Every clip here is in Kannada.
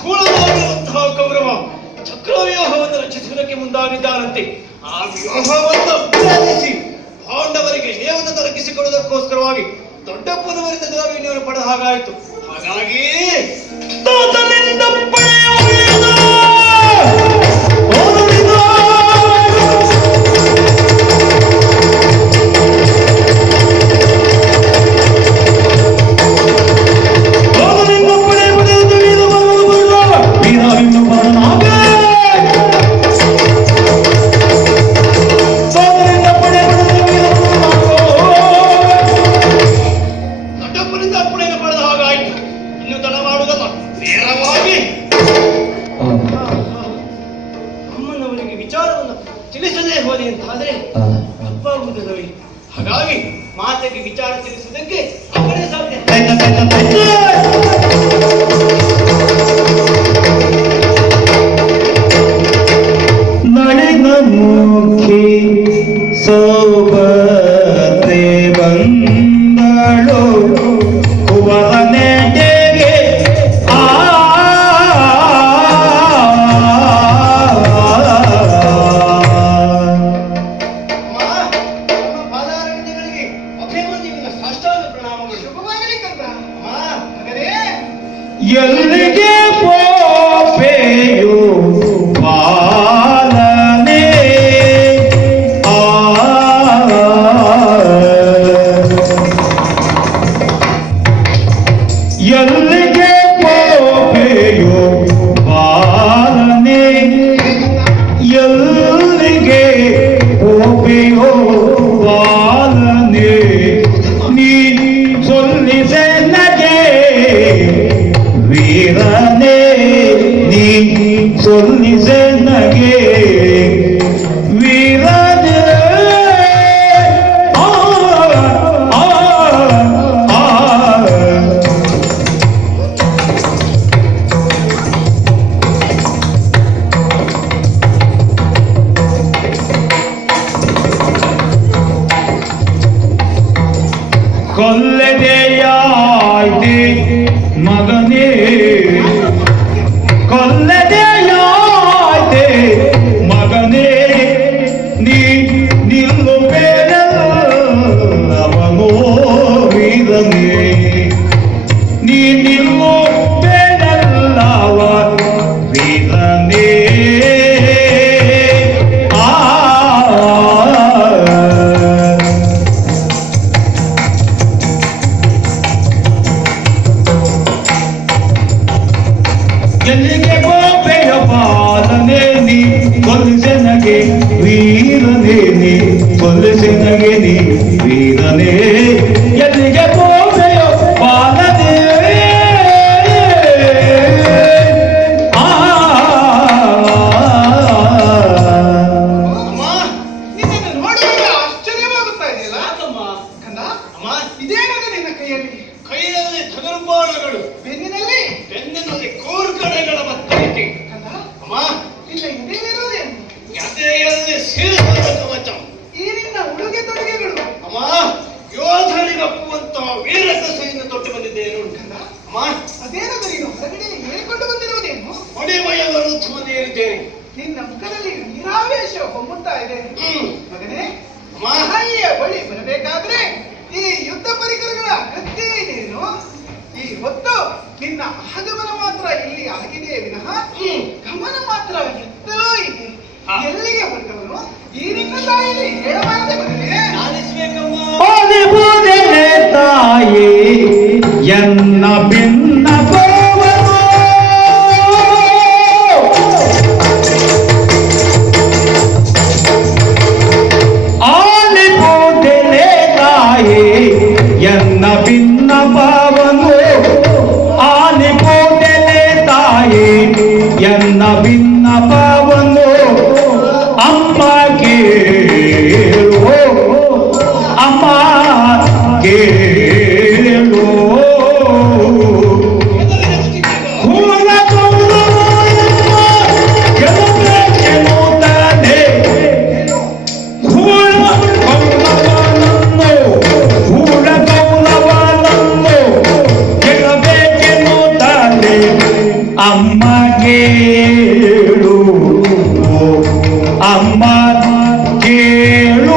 ಹೂಳವಾಗಿರುವಂತಹ ಕೌರವ ಚಕ್ರವ್ಯೂಹವನ್ನು ರಚಿಸುವುದಕ್ಕೆ ಮುಂದಾಗಿದ್ದಾನಂತೆ. ಆ ವ್ಯೂಹವನ್ನು ವಿರೋಧಿಸಿ ಪಾಂಡವರಿಗೆ ನೇವನ್ನು ದೊರಕಿಸಿಕೊಡುವುದಕ್ಕೋಸ್ಕರವಾಗಿ ದೊಡ್ಡಪ್ಪನವರಿಂದ ದಾವಿಯನ್ನು ಪಡೆದ ಹಾಗಾಯಿತು. ಹಾಗಾಗಿ ತಿಳಿಸದೇ ಹೋದೆ ಅಂತಾದ್ರೆ ತಪ್ಪಾಗುವುದಿಲ್ಲವೇ? ಹಾಗಾಗಿ ಮಾತೆಗೆ ವಿಚಾರ ತಿಳಿಸುವುದಕ್ಕೆ ಅವರೇ ಸಾಧ್ಯ. ನಡೆದ ಮುಖಿ ಸೌಭದ್ರೆ ಬಂದಳು ಕುವರನೆಡೆಗೆ ಎಲ್ಲಿಗೆ ಪೋಪೆಯು ಬಾಲನೆ ಎಲ್ಲಿಗೆ ಪೋಪೆಯು ಬಾಲನೆ ಎಲ್ಲಿಗೆ ಪೋಪೆಯು ಬಾಲನೆ ನೀ ಸೊಲ್ಲಿಸೆ ವೀರನೇ ನೀ ಸೊಲ್ಲಿಸೆ ನಗೆ ವೀರನೇ ಕೊಲ್ಲದೆಯಾಯ್ತೆ ಮಗನೇ ಕೊಲ್ಲದೆಯಾಯ್ತೆ ಮಗನೇ ನೀ ನಿಲ್ಲು ಬೇಡವನೋ ವೀರನೇ ನೀ ನಿಲ್ಲು ಬೇಡಲ್ಲವ ವೀರನೇ ಎಲ್ಲಿಗೆ ಗೋಪೆಯ ಬಾಲನೆ ನೀ ಕೊಲ್ಲಿಸೆ ನಗೆ ವೀರನೇ ನೀ ಕೊಲ್ಲಿಸೆ ನಗೆ ನೀ ವೀರನೇ ಎಲ್ಲಿಗೆ ಗೋಪೆಯ ಬಾಲನೆ ಆಶ್ಚರ್ಯವಾಗುತ್ತಾ ಇದೆಯಲ್ಲ ಕಂದ. ಇದೇನದು ನಿನ್ನ ಕೈಯಲ್ಲಿ? ಕೈಯಲ್ಲಿ ಧನುರ್ಬಾಣಗಳು, ಬೆನ್ನಿನಲ್ಲಿ ಕೂರ್ಕಡೆಗಳ ಮತ್ತೈತಿ. ಅಮ್ಮ ಇಲ್ಲ ಇದೇನಿರುವುದೇನು? ಗದೆಯಲ್ಲಿ ಸೀಳುವ ಕವಚ. ಈ ನಿನ್ನ ಉಡುಗೆ ತೊಡುಗೆಗಳು ಅಮ್ಮ ಯೋಧನಿಗಪ್ಪುವಂತಹ ವೀರ ಕಸೆಯಿಂದ ತೊಟ್ಟು ಬಂದಿದ್ದೇನು ಕಂದ. ಅಮ್ಮ ಅದೇನದು ನೀನು ಹೊರಗಡೆ ಹೇಳಿಕೊಂಡು ಬಂದಿರುವುದೇನು? ಹೊಡೆಮಯವರು ಏರಿದ್ದೇನೆ. ನಿನ್ನ ಮುಖದಲ್ಲಿ ನಿರಾವೇಶ ಹೊಮ್ಮುತ್ತಾ ಇದೆ ಮಗನೇ. ತಾಯಿಯ ಬಳಿ ಬರಬೇಕಾದ್ರೆ ಈ ಯುದ್ಧ ಪರಿಕರಗಳ ಅಗತ್ಯ ಏನೇನು? ಈ ಹೊತ್ತು ನಿನ್ನ ಆಗಮನ ಮಾತ್ರ ಇಲ್ಲಿ ಆಗಿದೆ ವಿನಃ ಗಮನ ಮಾತ್ರ ಎತ್ತಲೋ ಇದೆ. ಎಲ್ಲಿಗೆ ಹೊರಟವನು? ಈ ನಿನ್ನ ತಾಯಿಯಲ್ಲಿ ಹೇಳಬಾರದೆ ಮಗನೇ. ತಾಯಿ ಎನ್ನ ಭಿನ್ನ ಎನ್ನ ಭಿನ್ನ ಪಾವನು ಆಲಿಪೋಟೆಲೆ ತಾಯಿ ಎನ್ನ ಭಿನ್ನ ಪಾವನು ಅಮ್ಮ ಕೇಳು ಅಮ್ಮ ಕೇಳು ಅಮ್ಮ ಕೇಳು ಅಮ್ಮ ಕೇಳು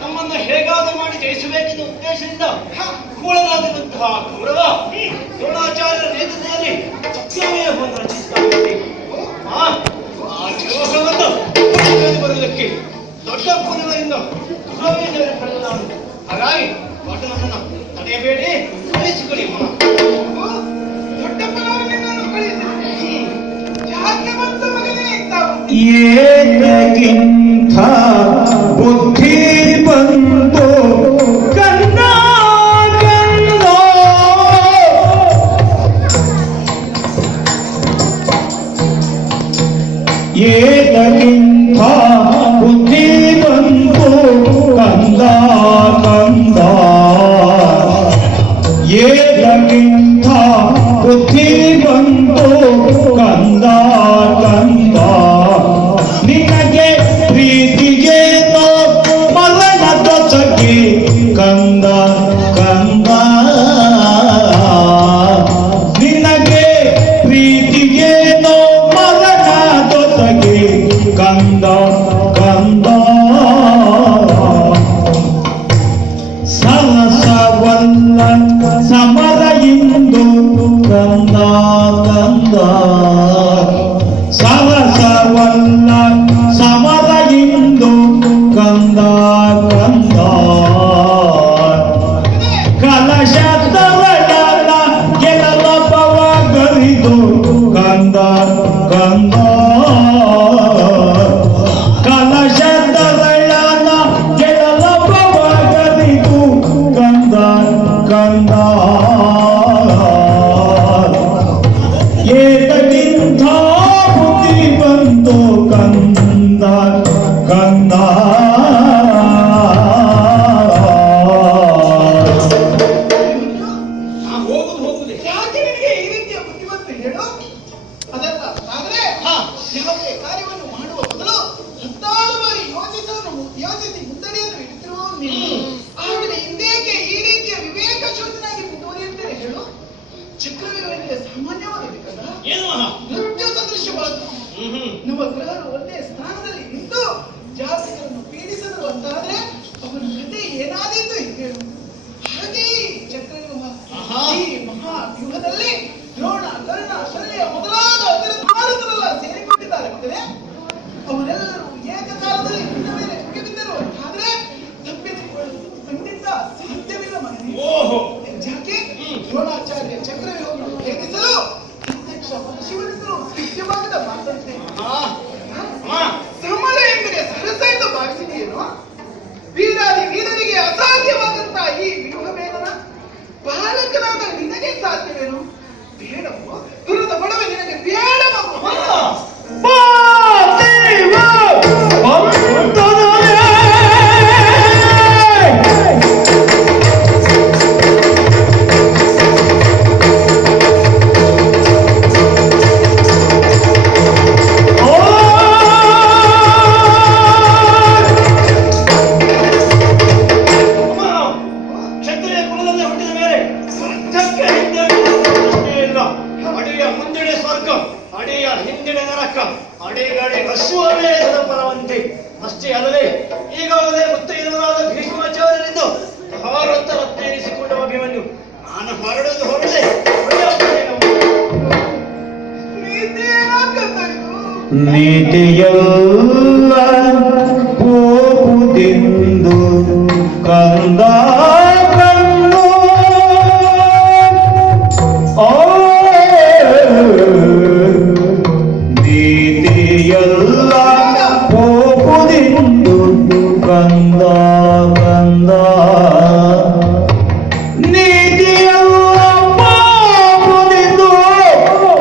ನಮ್ಮನ್ನು ಹೇಗಾದರೂ ಮಾಡಿ ಜಯಿಸಬೇಕೆಂದ ಉದ್ದೇಶದಿಂದ ಕೂಡಲಾಗಿರುವಂತಹ ಗೌರವ ದ್ರೋಣಾಚಾರ್ಯರ ನೇತೃತ್ವದಲ್ಲಿ ಸತ್ಯಾವೇಹವನ್ನು ರಚಿಸುತ್ತಾರೆ. ಆ ಶ್ಲೋಕವನ್ನು ಬರುವುದಕ್ಕೆ ದೊಡ್ಡ ಪೂರ್ಣದಿಂದ ಪಡೆದನು. ಹಾಗಾಗಿ ಪಾಠವನ್ನು ತಡೆಯಬೇಡಿ, ಕಳಿಸಿಕೊಡಿ. ಏತಕ್ಕಿಂತ ಬುದ್ಧಿ ಬಂತು ಕನ್ನ ಕನ್ನೋ ಏತಕ್ಕಿಂತ ಬುದ್ಧಿ ಬಂತು ಕಂದ ಕಂದ ಏತಕ್ಕಿಂತ ಬುದ್ಧಿ ಬಂತು ಕಂದ ಕಂದ ನಿನಗೆ ಪ್ರೀತಿಗೆ ಮರಣದ ಸಖಿ ಕಂದ ಕಂದ ನಿನಗೆ ಪ್ರೀತಿಗೆ ಮರಣದ ಸಖಿ ಕಂದ ಕಂದ ಸರಸವಲ್ಲ ಸಮರ ಇಂದು ಕಂದ ಕಂದ ಸರಸವಲ್ಲ ಸಮರ ಇಂದು ಕಂದ ಕಂದ ಕಲಶ ತರಳ ಗೆಲವ ಪವಗರಿದು ಕಂದ ಕಂದ ಕಲಶ ತರಳನ ಗೆಲವ ಪವಗರಿದು ಕಂದ ಕಂದ ಏತಕ್ಕಿಂತ ಬುದ್ಧಿ ಬಂತು ಕಂದ ಕಂದ ಹೋಗುದು ಯಾಕೆ ನಿನಗೆ ಈ ರೀತಿಯ ಬುದ್ಧಿವಂತ ಹೇಳು? ಅದಲ್ಲ ಆದ್ರೆ ಯಾವುದೇ ಕಾರ್ಯವನ್ನು ಮಾಡುವ ಮೊದಲು 16 ಬಾರಿ ಯೋಚಿಸಿ ಮುನ್ನಡೆಯನ್ನು ಇಡುತ್ತಿರುವವನು ನೀನು. ಆದರೆ ಇಂದೇಕೆ ಈ ರೀತಿಯ ವಿವೇಕ ಶೂನ್ಯನಾಗಿ ಮುಂದುವರಿಯುತ್ತೇನೆ ಹೇಳು? ಚಕ್ರವ್ಯೂಹಕ್ಕೆ ಸಾಮಾನ್ಯವಾಗಬೇಕಲ್ಲ, ಏನು ಮೃತ್ಯು ಸದೃಶ್ಯವಾದ ನಮ್ಮ ಗ್ರಹರು ಒಂದೇ ಸ್ಥಾನದಲ್ಲಿ ನಿಂತು ಜಾತಿಗಳನ್ನು ಪೀಡಿಸಿದರು ಅಂತಾದ್ರೆ ಅವನ ಕಥೆ ಏನಾದೀತು ಹೇಳು. ಹಾಗೆ ಚಕ್ರವ್ಯೂಹ, ಈ ಮಹಾವ್ಯೂಹದಲ್ಲಿ ದ್ರೋಣ ಕರ್ಣ ಶಲ್ಯ ಮೊದಲಾದ ಭಾರತರೆಲ್ಲ ಸೇರಿಕೊಂಡಿದ್ದಾರೆ ಮಗನೇ. ಅವರೆಲ್ಲರೂ ಏಕಕಾಲದಲ್ಲಿ ನಿನ್ನ ಮೇಲೆ ಮುಗಿಬಿದ್ದರು ಅಂತಾದ್ರೆ ತಪ್ಪಿಸಿಕೊಳ್ಳಲು ಖಂಡಿತ ಸಾಧ್ಯವಿಲ್ಲ ಮಗನೇ. ಯಾಕೆ ದ್ರೋಣಾಚಾರ್ಯ ಚಕ್ರವ್ಯೂಹವನ್ನು ಭೇದಿಸಲು ದುರದ ಬಡವೆ ನಿನಗೆ ಬೇಡ ಮಗು. ಪಾರ್ಥಿವ ಬಂಧನವೇ. ಕ್ಷತ್ರಿಯ ಕುಲದಲ್ಲಿ ಹುಟ್ಟಿದ ಮೇಲೆ ಸ್ವರ್ಗಕ್ಕೆ ಹಿಂದೆ ಪ್ರಶ್ನೆ ಇಲ್ಲ. ಅಡಿಯ ಮುಂದಿಡೆ ಸ್ವರ್ಗ, ಅಡಿಯ ಹಿಂದಿಡೆ ನರಕ, ಅಡಿಗಡಿ ಅಶ್ವಮೇಧದ ಪರವಂತೆ. ಅಷ್ಟೇ ಅಲ್ಲದೆ ಈಗಾಗಲೇ ಮುತ್ತೈದವರಾದ ಭೀಷ್ಮಾಚಾರ್ಯರಿಂದ ಭಾರತ ರತ್ನ ಎನಿಸಿಕೊಂಡ ಅಭಿಮನ್ಯು ನಾನು ಹೊರಡೋದು ಹೊರಡೆ ನೀತಿಯಲ್ಲ ಹೋಗುವುದೆಂದು ಕಂದ ಕಣ್ಣು. ನೀತಿಯಲ್ಲ ಹೋಗುವುದೆಂದು ಕಂದ ಕಂದ. ನೀತಿಯಲ್ಲ ಹೋಗುವುದೆಂದು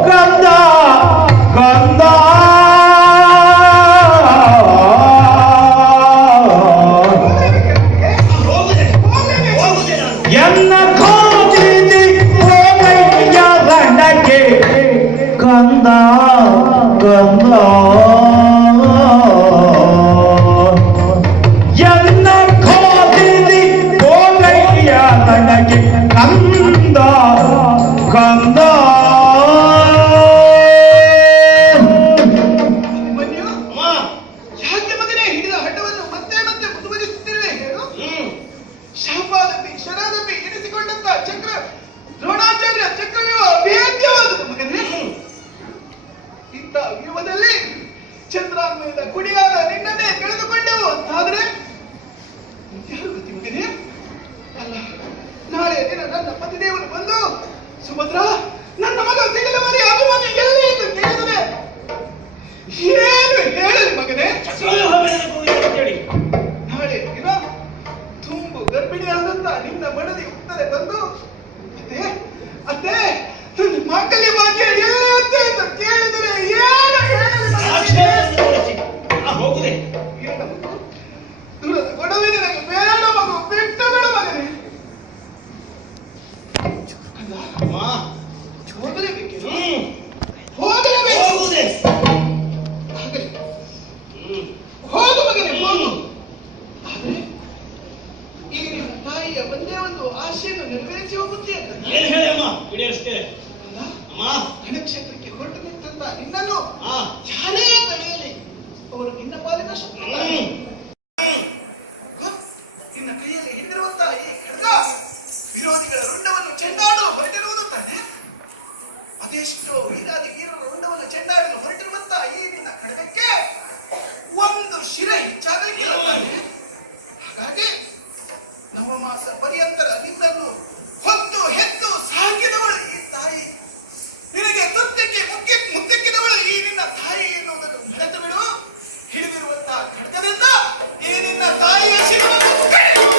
ಕಂದ ಕಂದ. ಹೋಗುದೆ ಹೋಗುದೆ ನಾನು. ಎನ್ನ ಕೋಟಿದಿ ಹೋಗಯ್ಯ ಗಂಡಕ್ಕೆ ಕಂದ ಕಂದ. ಎನ್ನ ಕೋಟಿದಿ ಹೋಗಯ್ಯ ಗಂಡಕ್ಕೆ ಕಂದ ಕಂದ. ಅಭಿಮನ್ಯು, ಅಮ್ಮ ಯಾಕೆ ಮಗನೇ ಹಿಡಿದ ಹಠವನ್ನು ಮತ್ತೆ ಮತ್ತೆ ಮುಂದುವರಿಸುತ್ತಿರುವೆ ಹೇಳು? ಶಾಪಾದಪಿ ಶರಾದಪಿ ಎನಿಸಿಕೊಂಡಂತ ಚಕ್ರ ದ್ರೋಣಾಚಾರ್ಯ ಚಕ್ರವ್ಯೂಹ ಅಭೇದ್ಯವಾದದ್ದು ಮಗನೇ. ಇಂಥ ವ್ಯೂಹದಲ್ಲಿ ಚಂದ್ರಾನ್ವಯದ ಕುಡಿಯಾದ ನಿನ್ನನ್ನೇ ಕಳೆದುಕೊಂಡೆವು ಅಂತಾದ್ರೆ ಯಾರು ಗತಿ ಮಗನೇ? ಅಲ್ಲ, ನಾಳೆ ದಿನ ನನ್ನ ಪತಿದೇವರು ಬಂದು ಸುಭದ್ರ ನನ್ನ ಮಗ ಸಿಗಲ ಮರಿ ಅಭಿಮನ್ಯು ಎಲ್ಲಿ ಎಂದು ಕೇಳಿದರೆ ಏನು ಹೇಳಲಿ ಮಗನೇ? ಚಕ್ರವ್ಯೂಹ ಮೇಲೆ ಹೋಗಿ ಅಂತೇಳಿ ನಾಳೆ ದಿನ ತುಂಬು ಗರ್ಭಿಣಿಯಾದಂತ ನಿನ್ನ ಮಡದಿ ಉತ್ತರ ಬಂದು ಅತ್ತೆ ಅತ್ತೆ ನನ್ನ ಮಾಂಗಲ್ಯ ಭಾಗ್ಯ ಎಲ್ಲಿ ಅತ್ತೆ ಅಂತ ಕೇಳಿದರೆ ಏನು ಹೇಳಲಿ ಮಗನೇ? ಆಕ್ಷೇಪವನ್ನು ತೋರಿಸಿ ಹೋಗುದೆ. ಬೇಡ ಮಗು, ದೂರದ ಗೊಡವೆ ನನಗೆ ಬೇಡ ಮಗು, ಬಿಟ್ಟು ಬಿಡು ಮಗನೇ. ಅಲ್ಲ, ಅಮ್ಮ ಹೋಗಲೇಬೇಕೇನು? ಹ್ಮ್ ಹೋಗಲೇಬೇಕು. ಹೋಗುದೆ. ಆಗಲಿ, ಹ್ಮ್ ಹೋಗು ಮಗನೇ, ಹೋಗು. ಆದ್ರೆ ಈಗ ನಿಮ್ಮ ತಾಯಿಯ ಒಂದೇ ಒಂದು ಆಶೆಯನ್ನು ನೆರವೇರಿಸಿ ಹೋಗುತ್ತೀಯ ಕಣ್ಣ. ಏನ್ ಹೇಳಿ ಅಮ್ಮ ಈಡೇರಿಸ್ತೇನೆ. ಅಲ್ಲ, ಅಮ್ಮ ರಣಕ್ಷೇತ್ರಕ್ಕೆ ಹೊರಟು ನಿಂತಂತ ನಿನ್ನನ್ನು ಹಾ ಯಾರೇ ತಡೆಯಲಿ ಅವರು ನಿನ್ನ ಪಾಲಿನ ಶತ್ರು. ಹ್ಮ್ ನಿನ್ನ ಕೈಯಲ್ಲಿ ಹಿಡಿದಿರುವಂತಹ ಈ ಖಡ್ಗ ವಿರೋಧಿಗಳ ರುಂಡವನ್ನು ಚೆಂಡಾಡಲು ಹೊರಟಿರುವುದು ತಾನೆ. ಅದೆಷ್ಟೋ ವೀರಾದಿ ವೀರರ ರುಂಡವನ್ನು ಚೆಂಡಾಡಲು ಹೊರಟಿರುವಂತಹ ಈ ನಿನ್ನ ಖಡ್ಗಕ್ಕೆ ಒಂದು ಶಿರೆ ಹೆಚ್ಚಾಗಲಿಕ್ಕಿಲ್ಲ ತಾನೆ. ಹಾಗಾಗಿ ನವಮಾಸ ಪರ್ಯಂತರ ನಿನ್ನನ್ನು ಹೊತ್ತು ಹೆತ್ತು ಸಾಕಿದವಳು ಈ ತಾಯಿ, ನಿನಗೆ ತುತ್ತಕ್ಕೆ ಮುದ್ದಕ್ಕಿದವಳು ಈ ನಿನ್ನ ತಾಯಿ ಎನ್ನುವುದನ್ನು ಮರೆತು ಬಿಡು. ಹಿಡಿದಿರುವಂತಹ ಖಡ್ಗದಿಂದ ಈ ನಿನ್ನ ತಾಯಿಯ ಶಿರವನ್ನು ಕಡಿದು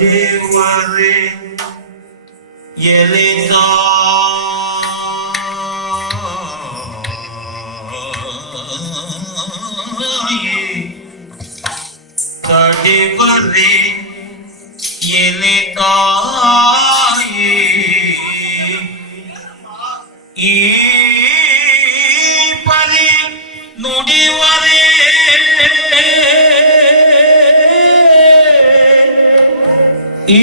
ದೇವರೇ ಎಲಿದ ತಡೆವರೇ ಎಲಿದ ಈ ಪರಿ ನುಡಿವರೇ ಈ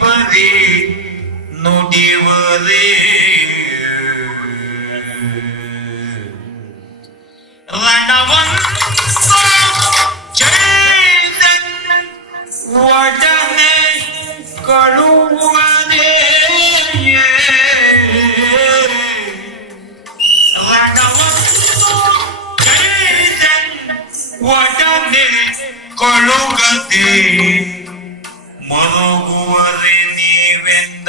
ಪರಿ ನುಡಿವರೇ ರಣವಂತ ಜೈದನ್ ಒಡನೆ ಕಳುವ ಒಡನೆ ಕೊಳುಗದೆ ಮರುಗುವರೆ ನೀವೆಂದ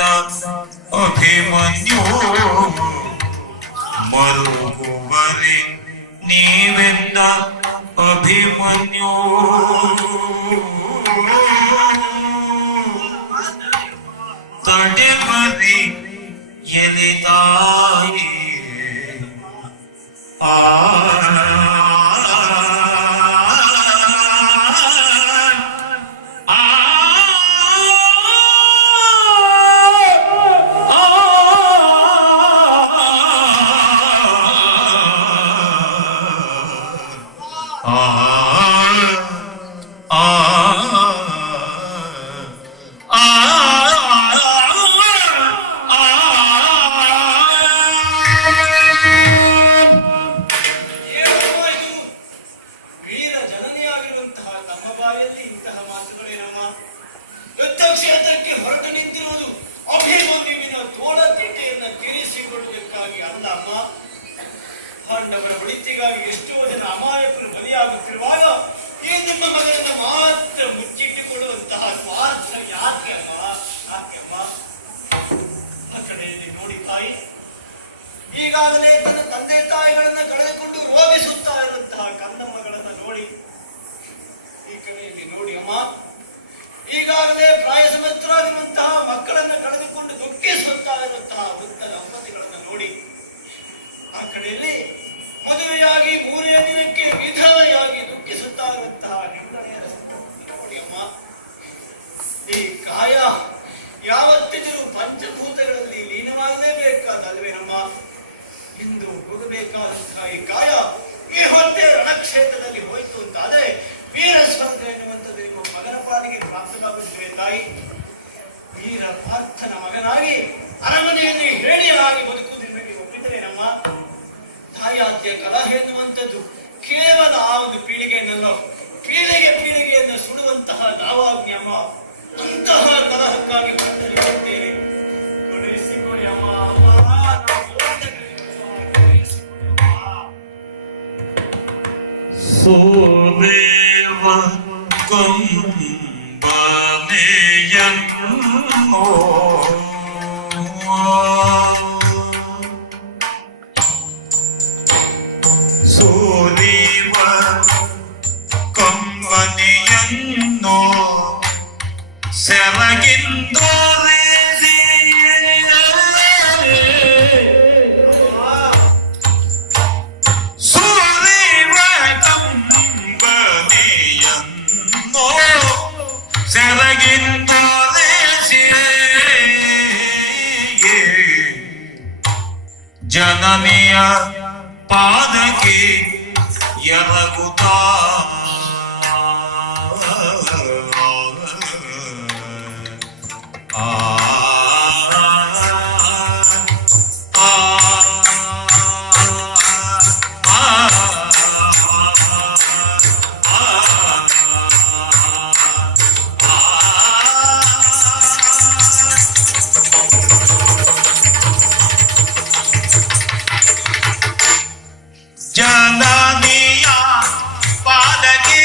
ಅಭಿಮನ್ಯು ಮರುಗುವರೆ ನೀವೆಂದ ಅಭಿಮನ್ಯು ತಡೆಬರಿ ಎಲಿತಾಯಿ ಆ ಏನಮ್ಮ ಇದು? ವೀರ ಜನನಿಯಾಗಿರುವಂತಹ ನಮ್ಮ ಬಾಯಲ್ಲಿ ಇಂತಹ ಮಾತುಗಳೇನಮ್ಮ? ಯುದ್ಧ ಕ್ಷೇತ್ರಕ್ಕೆ ಹೊರಟು ನಿಂತಿರುವುದು ಅಭಿಮನ್ಯುವಿನ ತೋಳತಿಟ್ಟೆಯನ್ನು ತೀರಿಸಿಕೊಳ್ಳುವುದಕ್ಕಾಗಿ ಅಲ್ಲ ಅಮ್ಮ. ಪಾಂಡವರ ಒಳಿತಿಗಾಗಿ ಎಷ್ಟೋ ಜನ ಅಮಾಯಕರು ಬಲಿಯಾಗುತ್ತಿರುವಾಗ ಈ ನಿಮ್ಮ ಮಗನನ್ನು ಮಾತ್ರ ಮುಚ್ಚಿಟ್ಟುಕೊಳ್ಳುವಂತಹ ಸ್ವಾರ್ಥ ಯಾಕೆ ಅಮ್ಮ? ಯಾಕೆ ಅಮ್ಮ? ಆ ಕಡೆಯಲ್ಲಿ ನೋಡಿ ತಾಯಿ, ಈಗಾಗಲೇ ತನ್ನ ತಂದೆ ತಾಯಿಗಳನ್ನ ಕಳೆದುಕೊಂಡು ರೋಗಿಸುತ್ತಾ ಇರುವಂತಹ ಕಂದಮ್ಮಗಳನ್ನ ನೋಡಿ, ಈ ಕಡೆಯಲ್ಲಿ ನೋಡಿ ಅಮ್ಮ, ಈಗಾಗಲೇ ಪ್ರಾಯ ಸಮರ್ಥರಾಗಿರುವಂತಹ ಮಕ್ಕಳನ್ನ ಕಳೆದುಕೊಂಡು ದುಃಖಿಸುತ್ತಾ ಇರುವಂತಹ ವೃದ್ಧ ದಂಪತಿಗಳನ್ನ ನೋಡಿ, ಆ ಕಡೆಯಲ್ಲಿ ಮದುವೆಯಾಗಿ 3ನೇ ದಿನಕ್ಕೆ ವಿಧವೆಯಾಗಿ ದುಃಖಿಸುತ್ತಾ ಇರುವಂತಹ ನಿರ್ಣಯ ನೋಡಿ ಅಮ್ಮ. ಈ ಕಾಯ ಯಾವತ್ತಿದ್ರೂ ಪಂಚಭೂತಗಳಲ್ಲಿ ಲೀನವಾಗಲೇಬೇಕಾದಲ್ವೇನಮ್ಮ? ಇಂದು ಹೋಗಬೇಕಾದಂತಹ ಈ ಕಾಯ ಈ ಹೊತ್ತೆ ರಣಕ್ಷೇತ್ರದಲ್ಲಿ ಹೋಯಿತು ಅಂತಾದ್ರೆ ವೀರ ಸ್ವರ್ಗ ಎನ್ನುವಂಥದ್ದು ನಿಮ್ಮ ಮಗನ ಪಾಲಿಗೆ ಪ್ರಾಪ್ತವಾಗುತ್ತದೆ ತಾಯಿ. ವೀರ ಪಾರ್ಥನ ಮಗನಾಗಿ ಅರಮನೆಯಲ್ಲಿ ಹೇಡಿಯಾಗಿ ಬದುಕುವುದು ನಿಮಗೆ ಒಪ್ಪಿದರೇನಮ್ಮ? ತಾಯಾದ್ಯ ಕಲಹ ಎನ್ನುವಂಥದ್ದು ಕೇವಲ ಆ ಒಂದು ಪೀಳಿಗೆಯನ್ನಲ್ಲ, ಪೀಳಿಗೆಯನ್ನು ಸುಡುವಂತಹ ನಾವಾಗ್ನಿ ಅಮ್ಮ. ಅಂತಹ ಕಲಹಕ್ಕಾಗಿ ಬಂದಿರುತ್ತೇನೆ. ಕಳುಹಿಸಿಕೊಡಿ ಅಮ್ಮ. ಅಮ್ಮ, ನಾವು ಕಳುಹಿಸಿಕೊಡಿ ಅಮ್ಮ. ಸುದೇವ ಕಂಬನೆಯನ್ನು ಸುದೇವ ಕಂಬನೆಯನ್ನು ಸೆರಗಿಂದೋರೆಸಿ ಸುದೇವ ಕಂಬನೆಯನ್ನು ಸೆರಗಿಂದೋರೆಸಿ ಜನನಿಯ ಪಾದಕ್ಕೆ ಎರಗುತ್ತಾ ಜನನಿಯ ಪಾದಕ್ಕೆ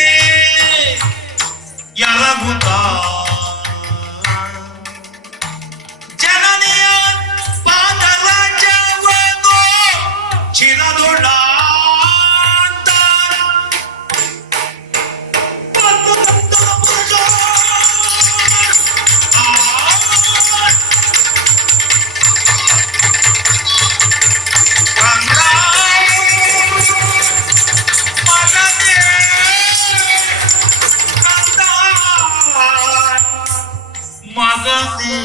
ಎರಗುತ್ತಾ ಜನನಿಯ ಪಾದ ರಾಜ್ಯವನ್ನು ಚಿರದೊಡ ಮಗನೇ